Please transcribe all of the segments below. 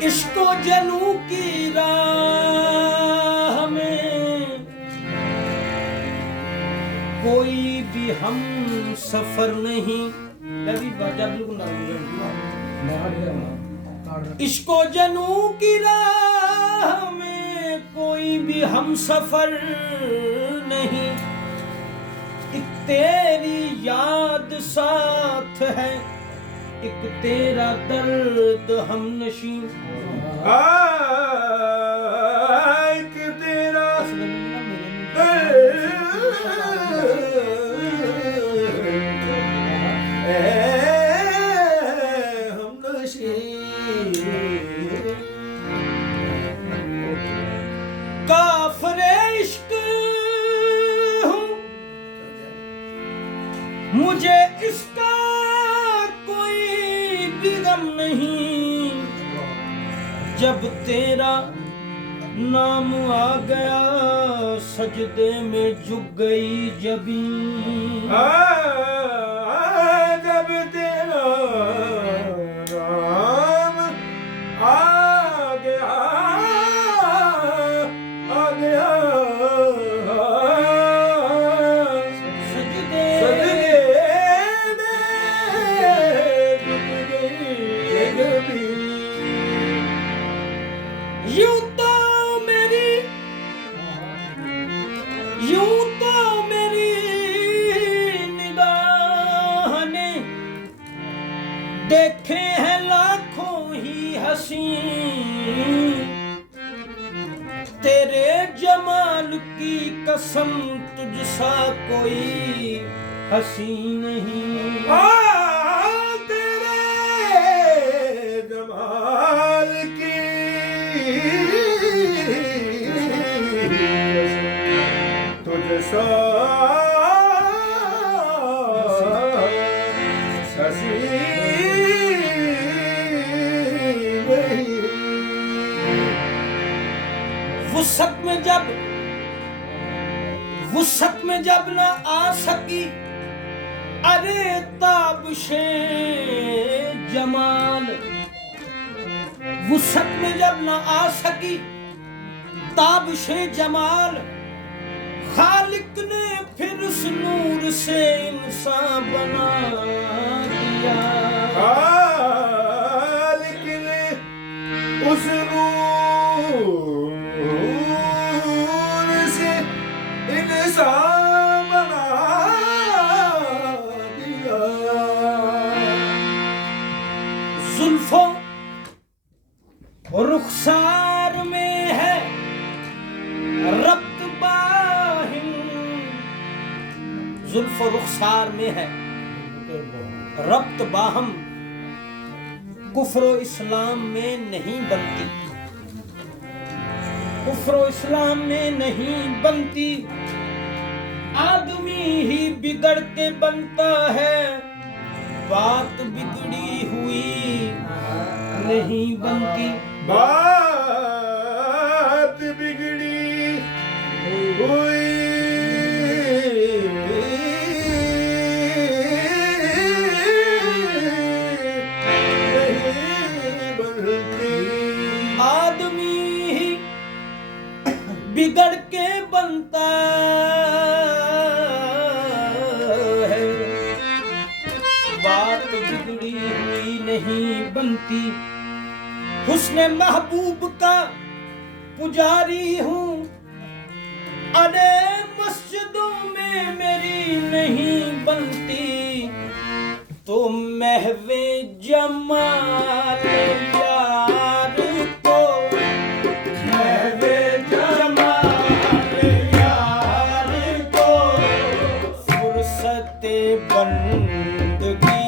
इश्को जनू की राह में कोई भी हम सफर नहीं। इश्को जनू की राह में कोई भी हम सफर नहीं। एक तेरी याद साथ है, एक तेरा दर्द हम नशी। एक तेरा हम नशी। काफिरे इश्क हूँ मुझे इसका कोई भी गम नहीं। जब तेरा नाम आ गया सजदे में झुक गई जबीं। जब तेरा नाम आ गया सजदे यूं तो मेरी निगाह ने देखे हैं लाखों ही हसी। तेरे जमाल की कसम तुझसा कोई हसी नहीं। तेरे जमाल की तुझसा हसी नहीं। वुसअत में जब न आ सकी अरे ताबशे जमाल। वुसअत में जब न आ सकी ताबशे जमाल। खालिक ने फिर उस नूर से इंसान बना दिया। खालिक ने उस नूर से इंसान बना दिया। जुल्फों रुखसार में है रब्त बाहिम। जुल्फ रुखसार में है रब्त बाहम। कुफ्र इस्लाम में नहीं बनती, कुफ्र इस्लाम में नहीं बनती। आदमी ही बिगड़ के बनता है, बात बिगड़ी हुई नहीं बनती। बात बिगड़ी हुई नहीं बनती। आदमी ही बिगड़ के बनता है, बात बिगड़ी हुई नहीं बनती। हुस्न महबूब का पुजारी हूँ अरे मस्जिदों में मेरी नहीं बनती। तो महवे जमाल यार को महवे जमाल यार को फुर्सत बंदगी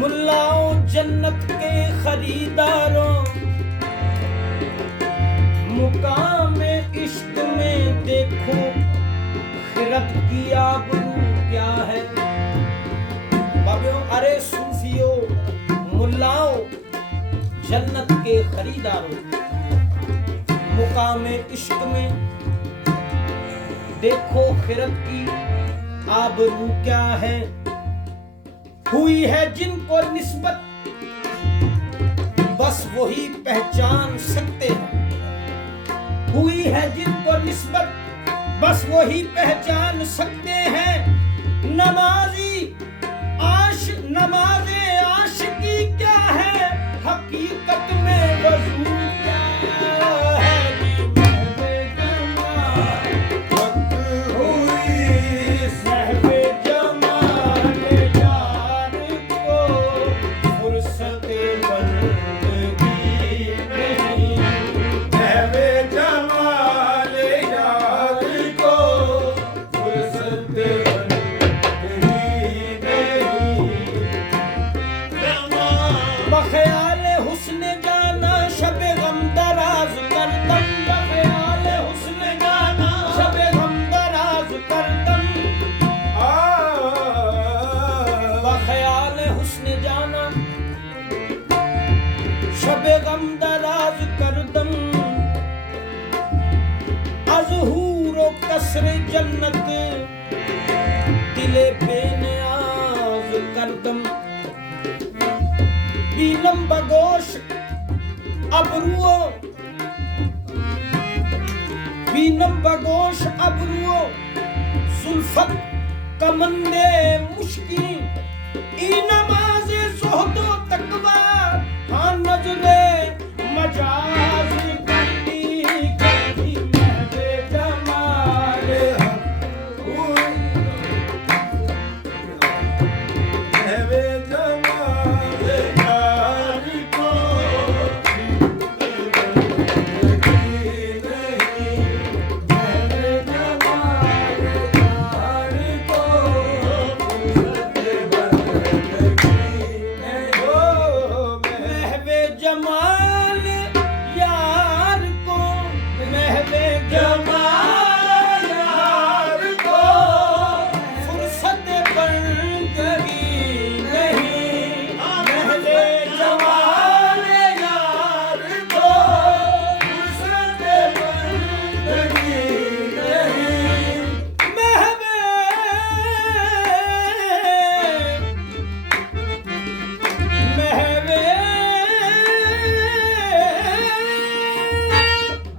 मुल्लाओं जन्नत के खरीदारों, मुकाम इश्क में देखो खिरत की आबरू क्या है। बाबियों, अरे सूफियों, मुल्लाओं, जन्नत के खरीदारों, मुकाम इश्क में देखो खिरत की आबरू क्या है। हुई है जिनको निस्बत बस वही पहचान सकते हैं। हुई है जिनको निस्बत बस वही पहचान सकते हैं। नमाज़े आशिकी क्या है, हकीकत में वज़ू क्या है। साहिबे जमाल यार को फुर्सत बंदगी नहीं। साहिबे जमाल यार को फुर्सत बंदगी नहीं। बख़याल हुस्न जाना शब गम दराज करदम। बख़याल हुस्न जाना शब गम दराज करदम। बख़याल हुस्न जाना शब गम दराज करदम। अज़हूर व कसर जन्नत दिले बेनियाज करदम। बीनम बगोश अबरुओ, बीनम बगोश अबरुओ, जुल्फत कमंदे मुश्किल। ई नमाज़े ज़ुहदो तकवा, हाँ नज़रे मजाज करती करती महवे जमाल साहिबे जमाल यार को फुर्सत महवे जमाल यार को, महवे जमाल यार को फुर्सत बंदगी नहीं। महवे जमाल यार को फुर्सत बंदगी नहीं। महवे महवे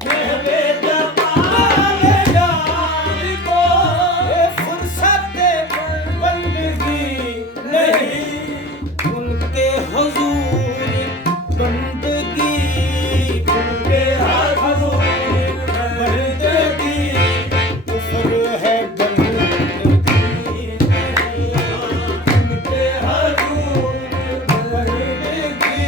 महवे जमाल यार को फुर्सत बंदगी नहीं। उनके हुजूर बंदगी, उनके हुजूर बंदगी कुफ्र है बंदगी नहीं। उनके हुजूर बंदगी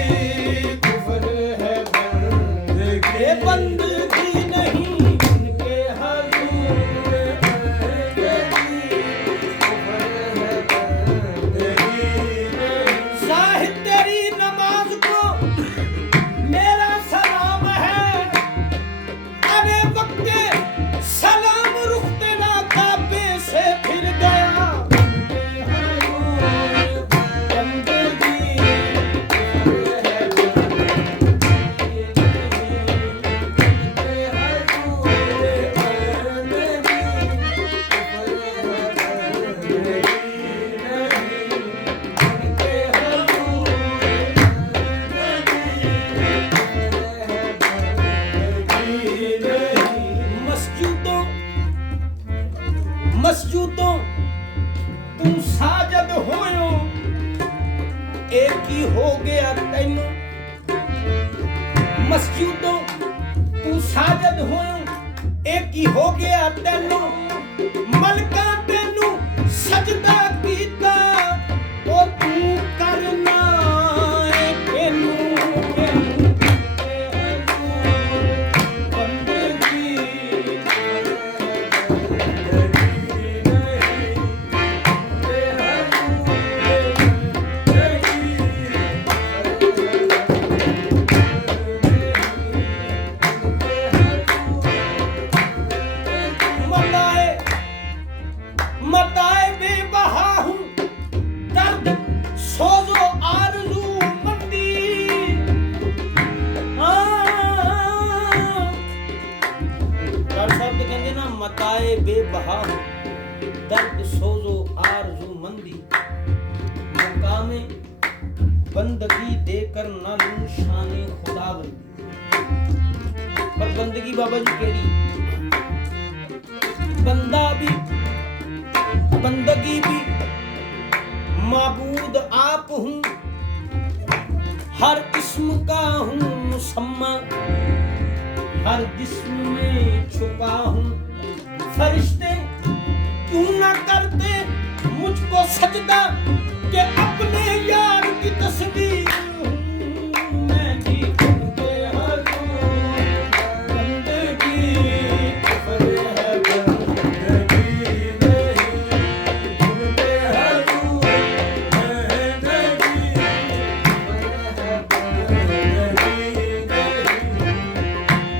कुफ्र है बंदगी बंदगी नहीं। उनके हुजूर बंदगी कुफ्र है बंदगी नहीं। साहिब तेरी नमाज को मेरा सलाम है। अरे वक्त सलाम रुख तेरा काबे से फिर गया। बंदगी मस्जिदों मस्जिदों तू साजद होयो, एक ही हो गया तैनू। मस्जिदों तू साजद होयो, एक ही हो गया तैनू। मलका तैनू सजदा कीता, ओ तू करना एनू बंदगी जाए बेबहा हूँ, दर्द सोजो आरज़ू मंदी, मुकामे बंदगी देकर ना लूं शाने खुदाबंदी। पर बंदगी बाबा जी केड़ी, बंदा भी बंदगी भी माबूद आप हूँ, हर इस्म का हूँ मुसम्मा, हर जिस्म में छुपा हूँ। फरिश्ते क्यों न करते मुझको सजदा कि अपने यार की तस्वीर हूँ मैं भी उनके हजूर। बंदगी कुफ्र है, बंदगी नहीं उनके हजूर। बंदगी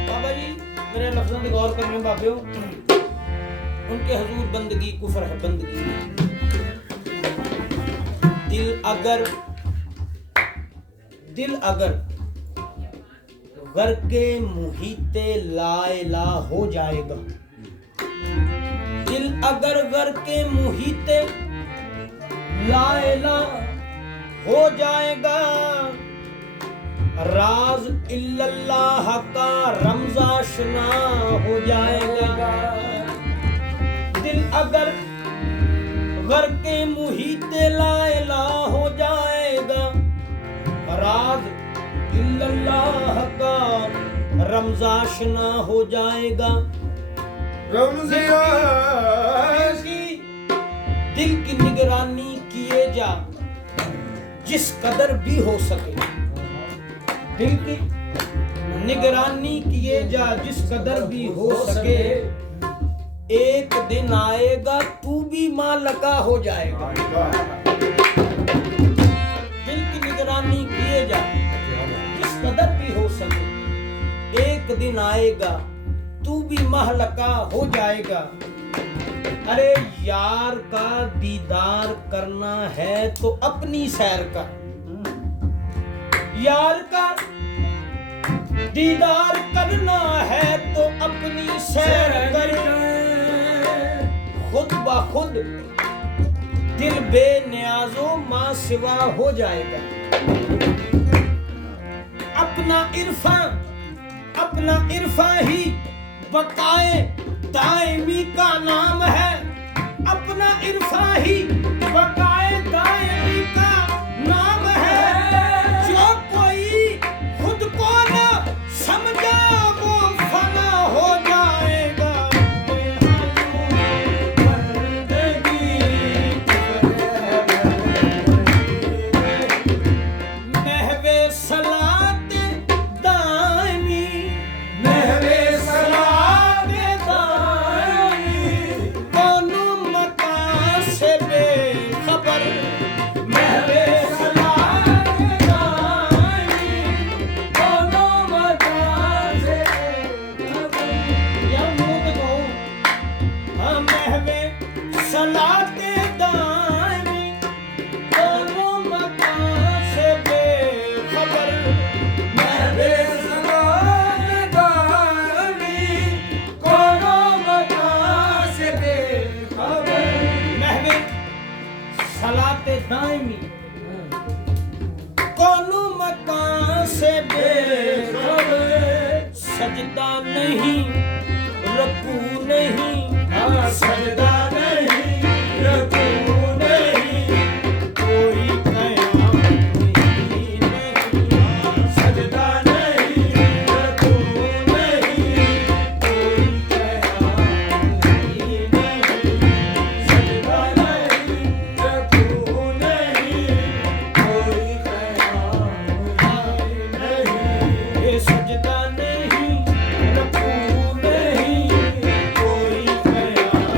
बाबा जी मेरे लफ्ज़ों पे गौर करने बाबियों, उनके हजूर बंदगी कुफ्र है, बंदगी नहीं। दिल अगर घर के मुहीते लाइला हो जाएगा, दिल अगर घर के मुहीते लाइला हो जाएगा, राज इल्लल्लाह का रमज़ाशना हो जाएगा। दिल अगर घर के मुहीते लाइला हो जाएगा, राज इल्लल्लाह का रमज़ाशना हो जाएगा। दिल की निगरानी किए जा जिस कदर भी हो सके, दिल की निगरानी किए जा जिस कदर भी हो सके, एक दिन आएगा तू भी मालका हो जाएगा। दिल की निगरानी किए जा जिस कदर भी हो सके, एक दिन आएगा तू भी महलका हो जाएगा। अरे यार का दीदार करना है तो अपनी सैर कर, यार का दीदार करना है तो अपनी सैर कर। खुद ब खुद दिल बेनियाजो मां सिवा हो जाएगा। अपना इरफान ही बकाए दायमी का नाम है, अपना इरफान ही बकाए दायमी का नाम है। जो कोई खुद को ना समझा वो फना हो जाएगा। महवे सलात दायमी, महवे सलात दायमी, कोनो मकान से बेखबर। महवे सलात दायमी, कोनो मकान से बेखबर। या मुझ को हाँ महवे सलात दायमी, कोनो मकान से बेखबर। महवे सलात दायमी, कोनो मकान से बेखबर। महवे सलात दायमी, कोनो मकान से बेखबर। सजदा नहीं रकू नहीं, सजदा नहीं रकू नहीं, कोई कयाम नहीं, सजदा नहीं रकू नहीं, कोई कयाम नहीं, सजदा नहीं रकू नहीं, कोई कयाम नहीं। ये सजदा नहीं रकू नहीं, कोई कयाम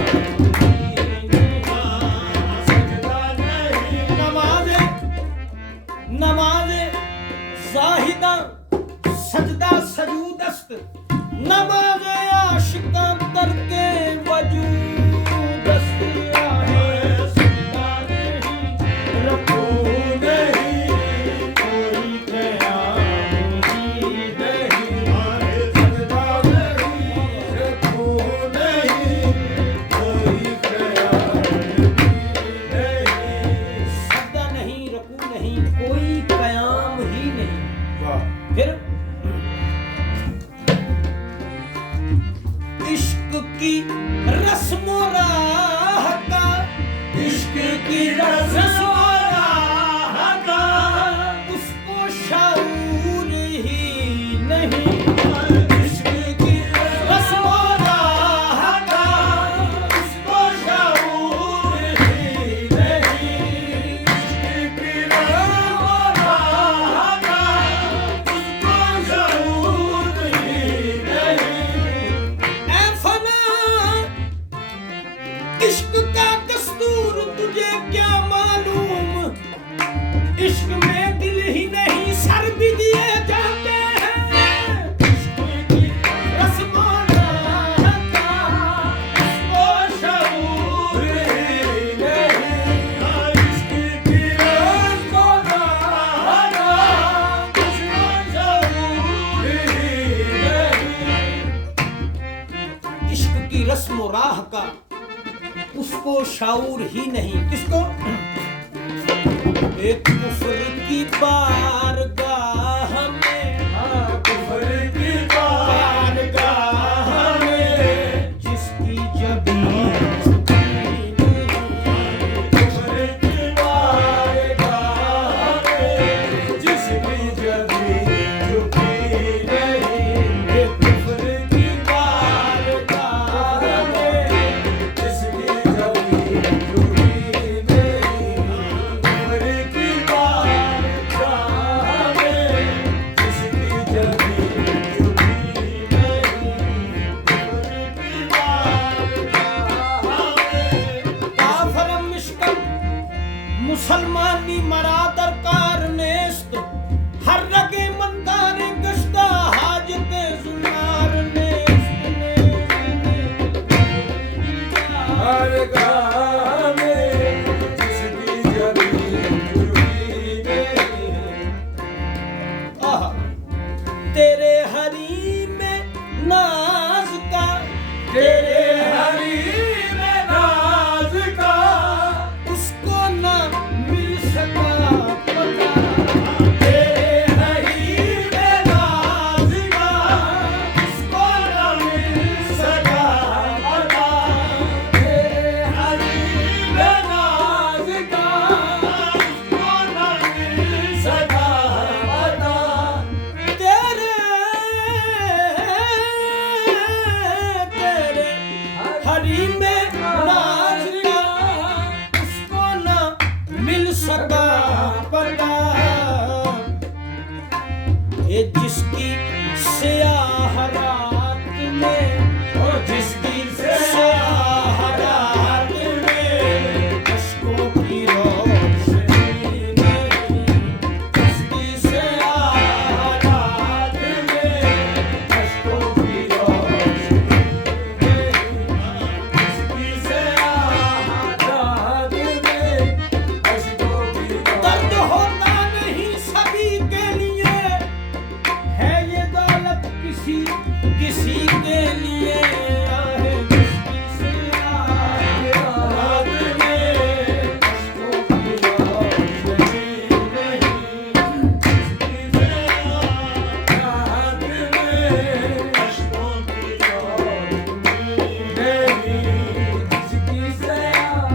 शाऊर ही नहीं। किसको? एक कुफर की बारगाह में, कुफर की बारगाह में, जिसकी जबीं कुफर की बारगाह में, जिसकी जबीं झुकी नहीं। एक कुफर की बारगाह में, जिसकी जबीं झुकी नहीं। कुफर की बारगाह में, जिसकी जबीं झुकी नहीं। कुफर की बारगाह में, काफर मिश्कल मुसलमानी मरादर कार नेस्त, हर रगे मंदार गश्ता हाजत जुनार बारगाह में, जिसकी जबीं झुकी नहीं। आहा, तेरे हरी में नाज का, तेरे हरीम नाज का, उसको ना मिल सका पता। तेरे हरीम नाज का, उसको न मिल सका पता। तेरे हरीम नाज का, उसको न मिल सका पता। तेरे तेरे हरी में नाज का, उसको ना मिल सका पता। ये जिसकी स्याह रात में, ओ जिसकी स्याह रात में अश्कों की रोशनी नहीं, जिसकी स्याह रात में अश्कों की रोशनी नहीं। जिसकी स्याह रात में अश्कों की दर्द रोशनी होता नहीं सभी के लिए, है ये दौलत किसी किसी के लिए। आहे जिसकी स्याह रात में अश्कों की रोशनी नहीं। जिसकी स्याह रात में अश्कों की रोशनी नहीं। जिसकी स्याह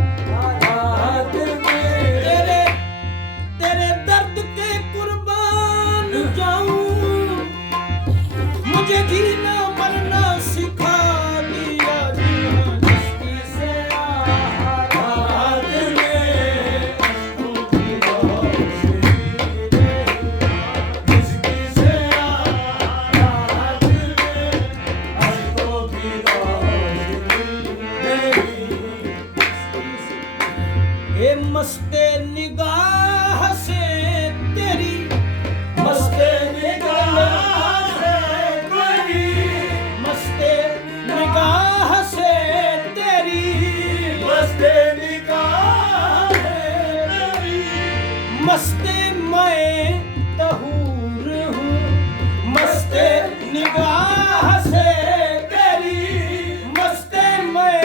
रात में तेरे तेरे दर्द के कुर्बान जाऊं, मुझे जीना मरना सिखा दिया जी हाँ। जिसकी स्याह रात में अश्कों की रोशनी नहीं। जिसकी स्याह रात में अश्कों की रोशनी नहीं। ये मस्ते निगाह से तेरी, मस्ते निगाह से तेरी, मस्ते निगाह से तेरी, मस्ते निगाह से तेरी, मस्ते मैं तहूर हूँ। मस्ते निगाह से तेरी, मस्ते मैं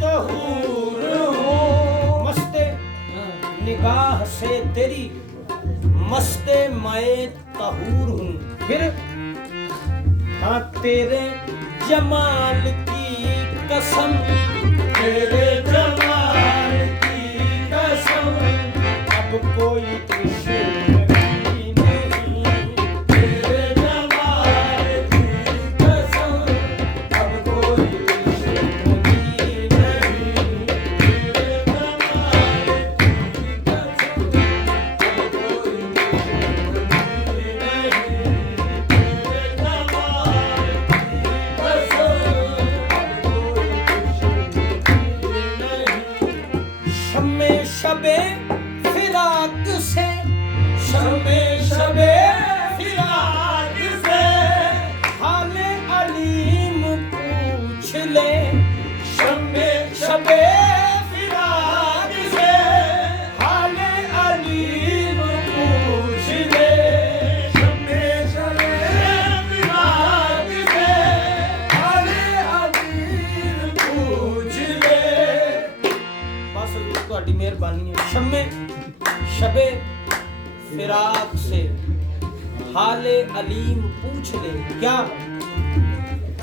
तहूर हूँ। मस्ते निगाह से तेरी, मस्ते मैं तहूर हूँ। फिर हाँ तेरे जमाल की कसम, तेरे जमाल की कसम, अब कोई दुश्मनी नहीं। तेरे जमाल की कसम, अब कोई दुश्मनी नहीं। तेरे जमाल की कसम, अब कोई दुश्मनी नहीं। तेरे जमाल की कसम, अब कोई दुश्मनी नहीं। शम्मे शबे फिराक से, शम्मे शबे फिराक से, हाले अलीम पूछ ले। शम्मे शबे फिराक से, हाले अलीम पूछ ले। शम्मे शबे फिराक से, हाले अलीम पूछ ले। बस ਤੁਹਾਡੀ ਮਿਹਰਬਾਨੀ है। शम्मे शबे फिराक से हाले अलीम पूछ ले क्या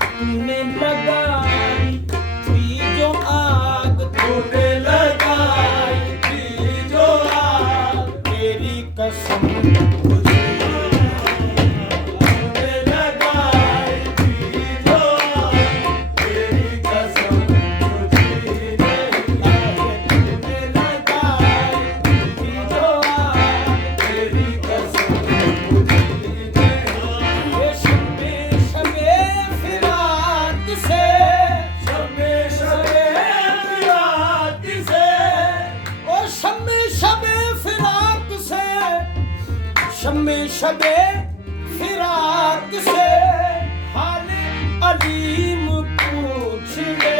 तूने लगाई थी जो आग तूने लगाई थी जो आग तेरी कसम तूने लगाई थी जो आग तेरी कसम तुझी नहीं तूने लगाई थी जो आग तेरी कसम तुझी नहीं ये शम्मे शबे फिराक से शम्मे शबे फिराक से ओ शम्मे शबे फिराक से शम्मे शबे फिराक से हाले अलीम पूछ ले